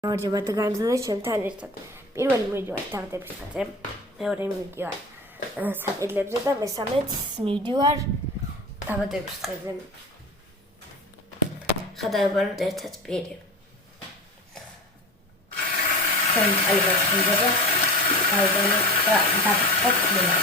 გამარჯობა და გამძლეობთ ჩემთან ერთად. პირველი მივიდივარ დამატების ხაზზე, მეორე მივიდივარ საყიდლებზე და მესამეც მივიდივარ დამატების ხაზზე. ხადაგებართ ერთად პირი. ჩვენ ალბათ ხდება ალბათ და დაფიქრდება.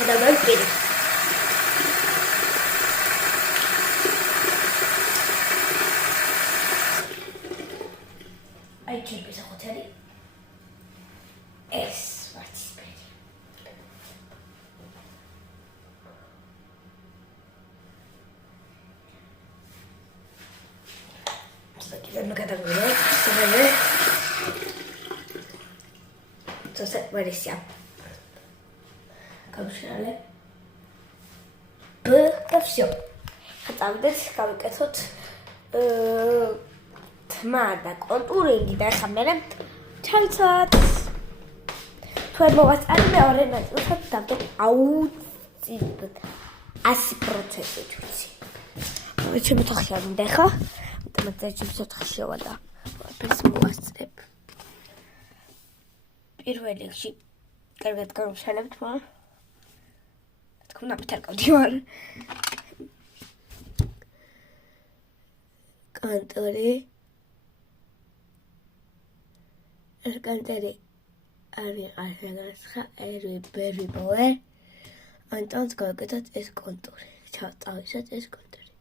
ხადაგებართ პირი. აი ჩემი სახუთარი ეს ვარცისფერი. ასაკიდან გადავიდეთ სულ თოსაც ვარისია გამშრალე და всё. ხაწავდეთ, გავიკეთოთ თმა და კონტურინგი და ახლა მე ჩავიცვათ. თქვენ მოვასწარი მეორე ნაწილსაც დავდეთ აუცილებლად 100% ჩუცი. ჩემი ოთახი არ მინდა ხა, მეტად ჩემი ოთახი შევადა. ეს მოვასწრებ. პირველ რიგში კარგად გავშალებთ რა. თქმა პითარკავდი ვარ. კანტორი არ ვიყავს ხა ერვი ბოლე ანტონს გავაკეთოთ ეს კონტური. ჩავწავისოთ ეს კონტური.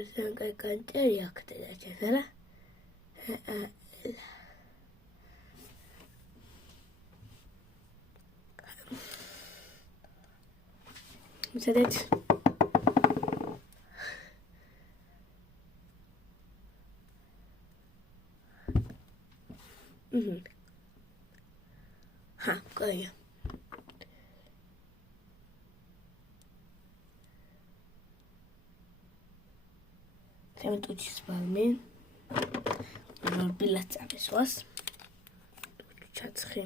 ერთგან კანტერი აქ და ჩეხარა. მიცადეთ კაია თემტუჩის ბალმი რბილად წამისვას ჩაცხი